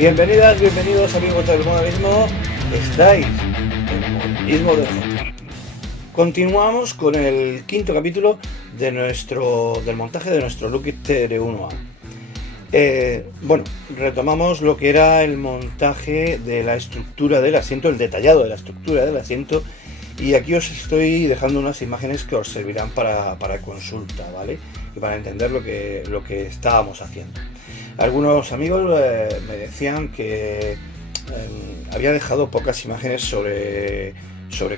Bienvenidas, bienvenidos amigos del modernismo. Estáis en el modernismo del J. Continuamos con el quinto capítulo del montaje de nuestro Lookster 1A. Bueno, retomamos lo que era el montaje de la estructura del asiento, el detallado de la estructura del asiento, y aquí os estoy dejando unas imágenes que os servirán para consulta, ¿vale? Y para entender lo que estábamos haciendo. Algunos amigos me decían que había dejado pocas imágenes sobre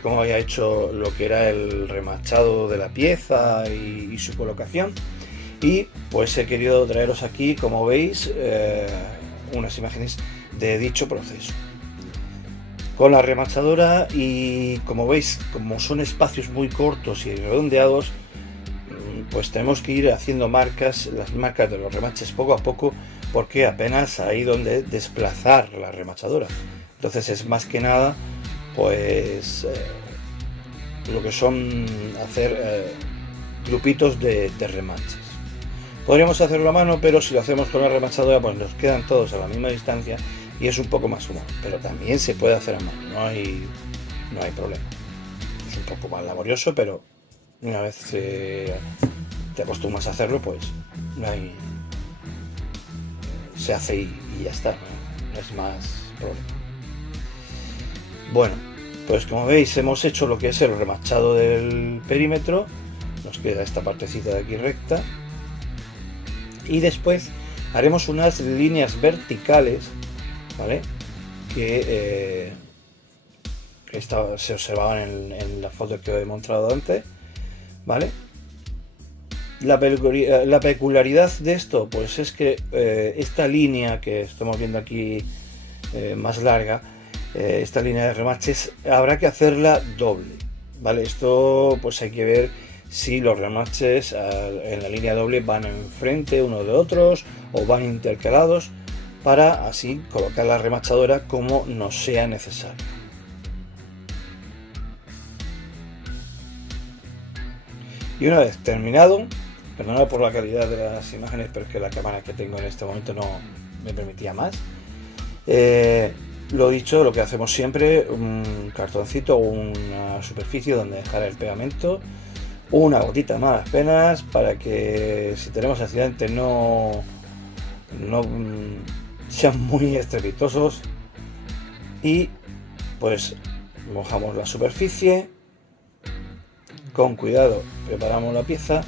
cómo había hecho lo que era el remachado de la pieza y su colocación, y pues he querido traeros aquí, como veis, unas imágenes de dicho proceso con la remachadora. Y como veis, como son espacios muy cortos y redondeados, pues tenemos que ir haciendo las marcas de los remaches poco a poco, porque apenas hay donde desplazar la remachadora. Entonces es más que nada pues lo que son hacer grupitos de remaches. Podríamos hacerlo a mano, pero si lo hacemos con la remachadora pues nos quedan todos a la misma distancia y es un poco más humano. Pero también se puede hacer a mano, no hay problema. Es un poco más laborioso, pero una vez te acostumbras a hacerlo, pues se hace y ya está, no es más problema. Bueno, pues como veis hemos hecho lo que es el remachado del perímetro. Nos queda esta partecita de aquí recta, y después haremos unas líneas verticales, ¿vale? Que se observaban en la foto que os he mostrado antes, ¿vale? La peculiaridad de esto pues es que esta línea que estamos viendo aquí más larga, esta línea de remaches habrá que hacerla doble, ¿vale? Esto pues hay que ver si los remaches en la línea doble van enfrente unos de otros o van intercalados, para así colocar la remachadora como nos sea necesario. Y una vez terminado, perdonad por la calidad de las imágenes, pero es que la cámara que tengo en este momento no me permitía más. Lo dicho, lo que hacemos siempre, un cartoncito o una superficie donde dejar el pegamento, una gotita más apenas, para que si tenemos accidentes no sean muy estrepitosos. Y pues mojamos la superficie, con cuidado preparamos la pieza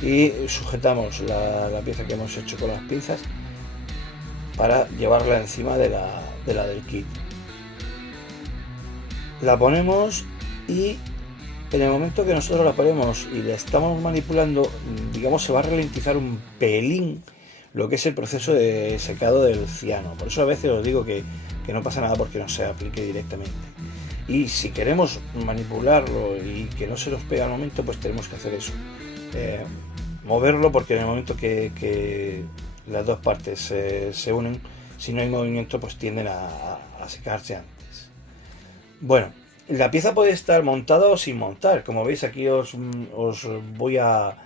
y sujetamos la pieza que hemos hecho con las pinzas para llevarla encima de la del kit. La ponemos, y en el momento que nosotros la ponemos y la estamos manipulando, digamos, se va a ralentizar un pelín lo que es el proceso de secado del ciano. Por eso a veces os digo que no pasa nada porque no se aplique directamente. Y si queremos manipularlo y que no se nos pegue al momento, pues tenemos que hacer eso. Moverlo, porque en el momento que las dos partes se unen, si no hay movimiento, pues tienden a secarse antes. Bueno, la pieza puede estar montada o sin montar. Como veis, aquí os voy a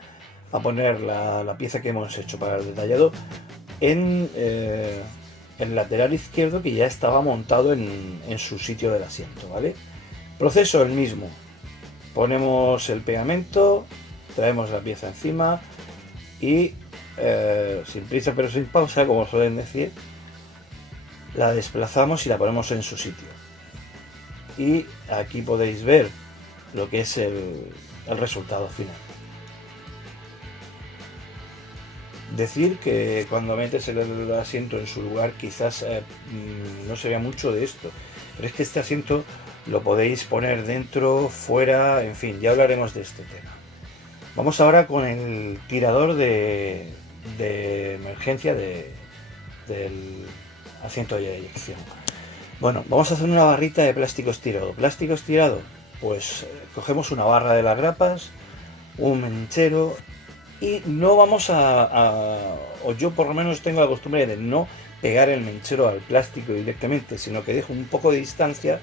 poner la pieza que hemos hecho para el detallado en el lateral izquierdo, que ya estaba montado en su sitio del asiento, ¿vale? Proceso el mismo. Ponemos el pegamento, traemos la pieza encima y sin prisa pero sin pausa, como suelen decir, la desplazamos y la ponemos en su sitio. Y aquí podéis ver lo que es el resultado final. Decir que cuando metes el asiento en su lugar quizás no se vea mucho de esto, pero es que este asiento lo podéis poner dentro, fuera, en fin, ya hablaremos de este tema. Vamos ahora con el tirador de emergencia del asiento de eyección. Bueno, vamos a hacer una barrita de plástico estirado. Plástico estirado, pues cogemos una barra de las grapas, un menchero, y no vamos o yo por lo menos tengo la costumbre de no pegar el menchero al plástico directamente, sino que dejo un poco de distancia,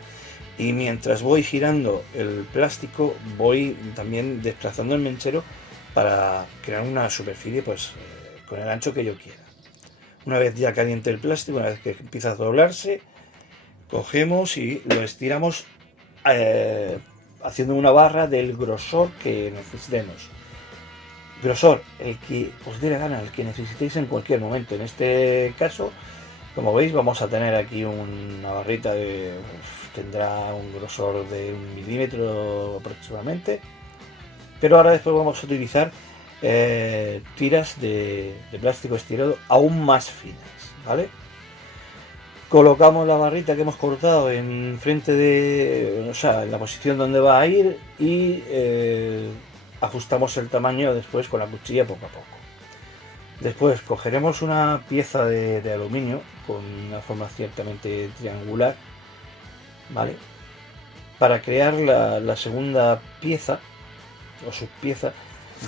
y mientras voy girando el plástico voy también desplazando el menchero para crear una superficie pues con el ancho que yo quiera. Una vez ya caliente el plástico, una vez que empieza a doblarse, cogemos y lo estiramos haciendo una barra del grosor que necesitemos. Grosor, el que os dé la gana, el que necesitéis en cualquier momento. En este caso, como veis, vamos a tener aquí una barrita tendrá un grosor de 1 milímetro aproximadamente. Pero ahora después vamos a utilizar tiras de plástico estirado aún más finas, ¿vale? Colocamos la barrita que hemos cortado en frente en la posición donde va a ir y ajustamos el tamaño después con la cuchilla poco a poco. Después cogeremos una pieza de aluminio con una forma ciertamente triangular, ¿vale? Para crear la segunda pieza o subpieza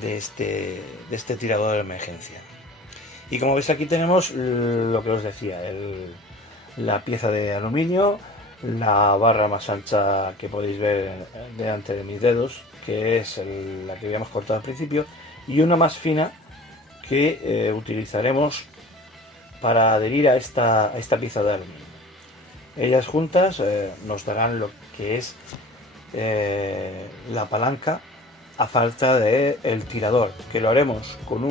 de este tirador de emergencia. Y como veis, aquí tenemos lo que os decía, la pieza de aluminio, la barra más ancha que podéis ver delante de mis dedos, que es la que habíamos cortado al principio, y una más fina que utilizaremos para adherir a esta pieza de aluminio. Ellas juntas nos darán lo que es la palanca a falta del tirador, que lo haremos con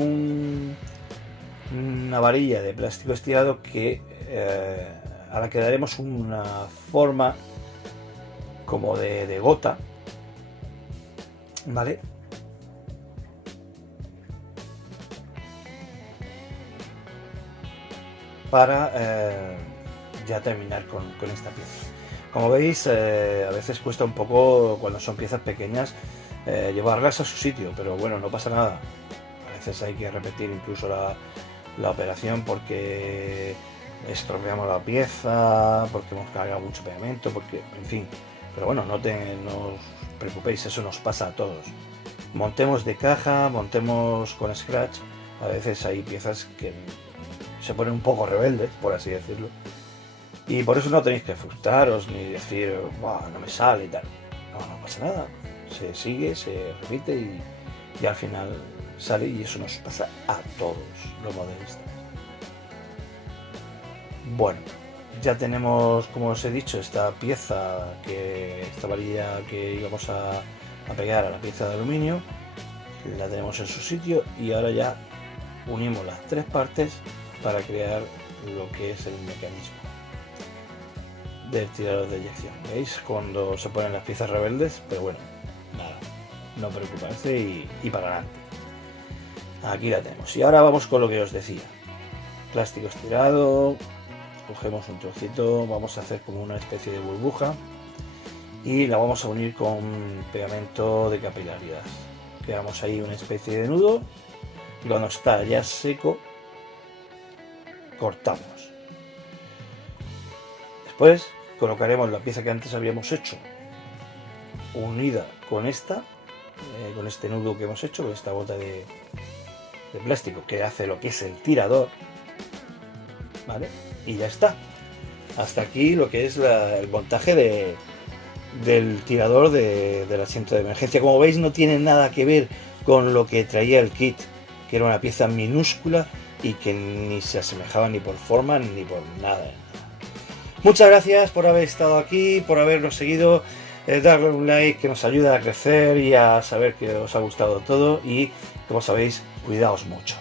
una varilla de plástico estirado que a la que daremos una forma como de gota, ¿vale? Para ya terminar con esta pieza. Como veis, a veces cuesta un poco cuando son piezas pequeñas llevarlas a su sitio, pero bueno, no pasa nada. A veces hay que repetir incluso la operación porque estropeamos la pieza, porque hemos cargado mucho pegamento, porque, en fin. Pero bueno, no os preocupéis, eso nos pasa a todos. Montemos de caja, montemos con scratch, a veces hay piezas que se ponen un poco rebeldes, por así decirlo, y por eso no tenéis que frustraros ni decir, no me sale y tal. No pasa nada, se sigue, se repite y al final sale, y eso nos pasa a todos los modelistas. Bueno, ya tenemos, como os he dicho, esta varilla que íbamos a pegar a la pieza de aluminio, la tenemos en su sitio, y ahora ya unimos las tres partes para crear lo que es el mecanismo del tirador de eyección. ¿Veis? Cuando se ponen las piezas rebeldes, pero bueno, nada, no preocuparse y para adelante. Aquí la tenemos. Y ahora vamos con lo que os decía. Plástico estirado, cogemos un trocito, vamos a hacer como una especie de burbuja y la vamos a unir con pegamento de capilaridad. Creamos ahí una especie de nudo y cuando está ya seco, cortamos. Después colocaremos la pieza que antes habíamos hecho unida con con este nudo que hemos hecho, con esta bota de plástico que hace lo que es el tirador, ¿vale? Y ya está. Hasta aquí lo que es el montaje del tirador del asiento de emergencia. Como veis, no tiene nada que ver con lo que traía el kit, que era una pieza minúscula y que ni se asemejaba ni por forma ni por nada. Muchas gracias por haber estado aquí, por habernos seguido. Darle un like que nos ayuda a crecer y a saber que os ha gustado todo, y como sabéis, cuidaos mucho.